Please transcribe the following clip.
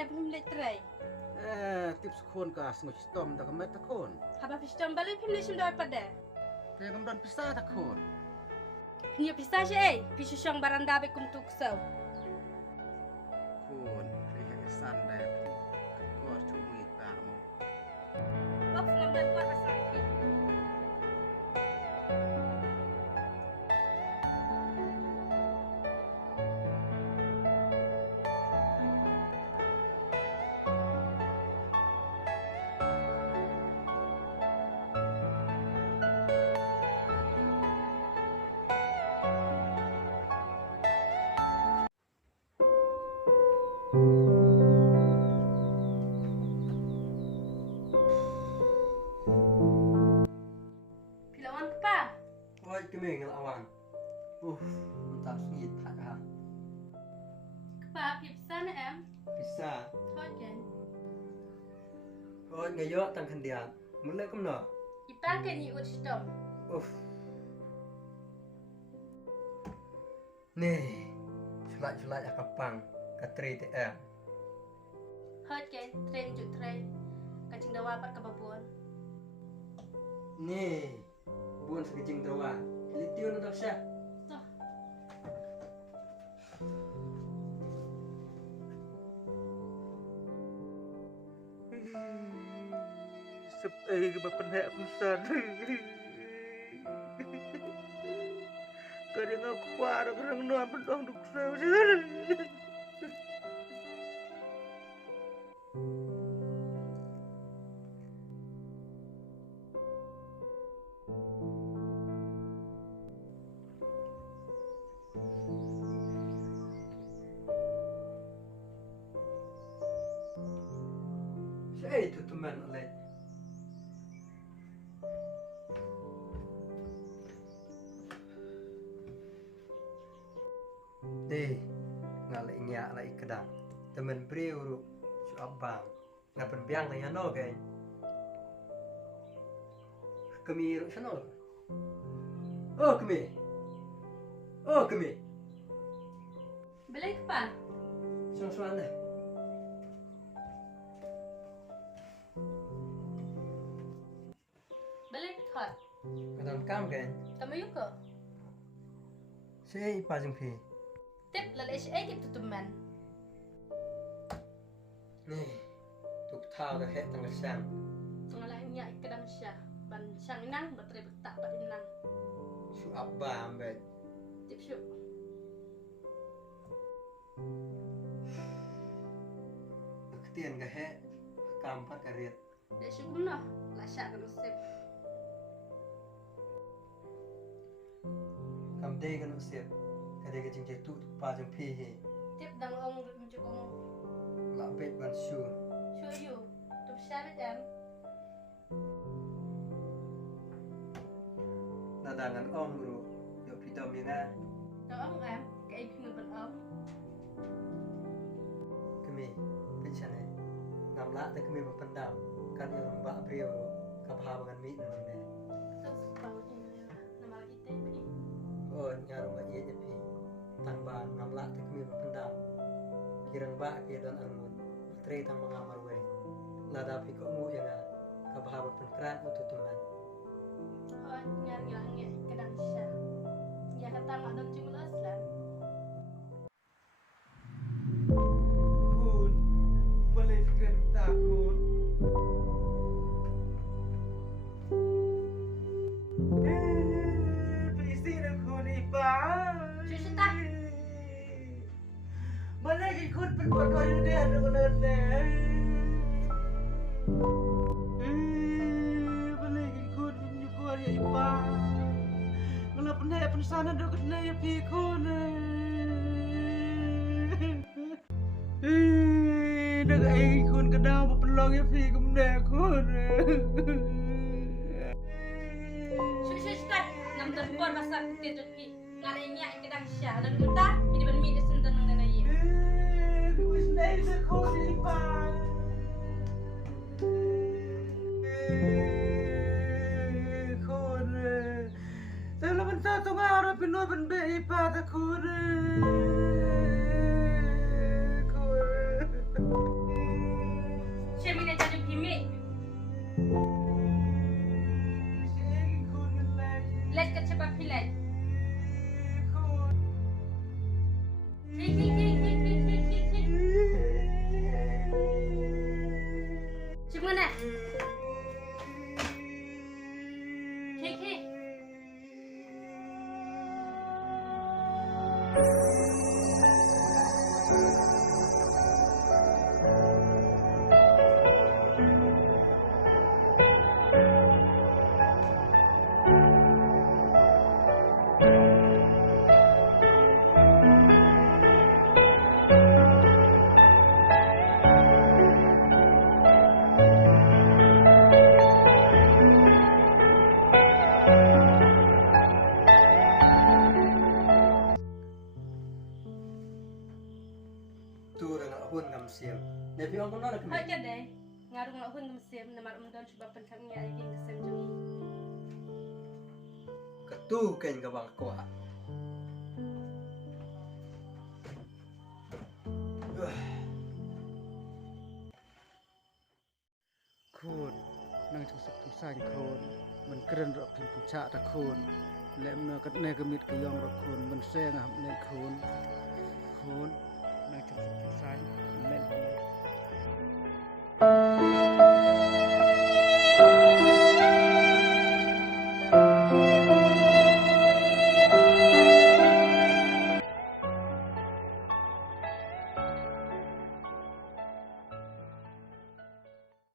này phim lệ trai. Tips kon ka sngoj stom ta kamet takon. Haba pistom balik phim lệ sundoi pada. Te kamdon pisah takon. Punya pisah sih, pisu syang baranda bekum tuk sau. Kon, rehe sande. Kor cumi tarmo. Wah, ngam dan kuat pasang ini. Pilawan kepa. Ôi cái mình là hoàng. Tao suy thật hả? Kepa, pisah na em. Pizza. Thôi kan. Ôi ngày gió tăng khăn điện. Muốn lấy công nọ. Ipa kan ni ut stom. Nih. Sulak akapang. Katri TM. Thôi kan, train juk train. Kacing dawa pat kababuan. Nih. Bukan sekejing tawa. Litiu na siya. Toh. Sep ai ke bapen hak musan. Kadang aku kuar kadang nuan pendong duk sau. Siya itu teman oleh. Deh, ngalai nyak lai kedang. Temen beriu ru, su abang. Ngapen biang na yan no kay. Kami ru siya no. Oh kami. Oh kami. Balik kepa. Suan deh. Balik hot. Kadang kam kay. Kamu yuk ke? Siya ipajeng pi. Tip lalai si ai tip tutuman. Nih, tuk tau dah hek tengah siang. Tengah lainnya ikadang syah. Ban syang inang baterai betak pat inang. Su abang bet. Tip syuk. Ketian gak hek. Kampat karet. Dek syuk guna. Lasyak kan usip. Kam day kan usip. Kadang kejeng jatuh pajeng pi he. Tip dang ong menjuk ong. Lak bet ban su. Syuk you. Tup syabit em. Nadangan ong bro. Yo pitom yang ah. Tau ong em. Kayak ibu ngepen ong. Kami pencan eh. Ngamla tak kami berpendam. Kan yang mbak brio bro. Kapahabangan mi nang ne. Terus bawa ini nama lagi tepi. Oh nyarung ba iya pi. Tanpa ngamla tak kami berpendam. Kirang ba ke dan armun. Tre tang mengamar we. Lada pi ko mu yang ah. Kapahaban penkran untuk teman. Oh nyar ngilangnya ikadang syah. Ya kata mak dong cuma aslan. Kun, boleh fikir takut. Berisi nak kun ipan. Syuk tak. Boleh ikut perbuat kau yang dia dengan nenek. Boleh ikut menyukur ya ipan. Kalau pernah pensana dok kena ya pikun. Nak ikut kedau berpelong ya pikum dek kun. Syuk tak. Nam terpon masak tidur pi. Ngalainya ikadang syah. Dan kita ini ban mi desen nang nana ye. Wis naik sekon ipan. Kun. Dalam satu ngarap pinoy ban be ipa ta kun. Kun. Let ke cepat pilih. Cuma nak. Kiki. Tu dengan hun ngam siam. Nepi orang pun nak Hak kemik. je deh. Ngarung nak hun kemesim nama umdan cuba pencang ni ada yang kesem jeng. Ketu kain gabang kuat. Khôn năng trong sắc tu sang khôn mình keren rọ pin tu cha ta khôn lem na kat ne kamit ka yong rọ khôn mình se ngam ne khôn khôn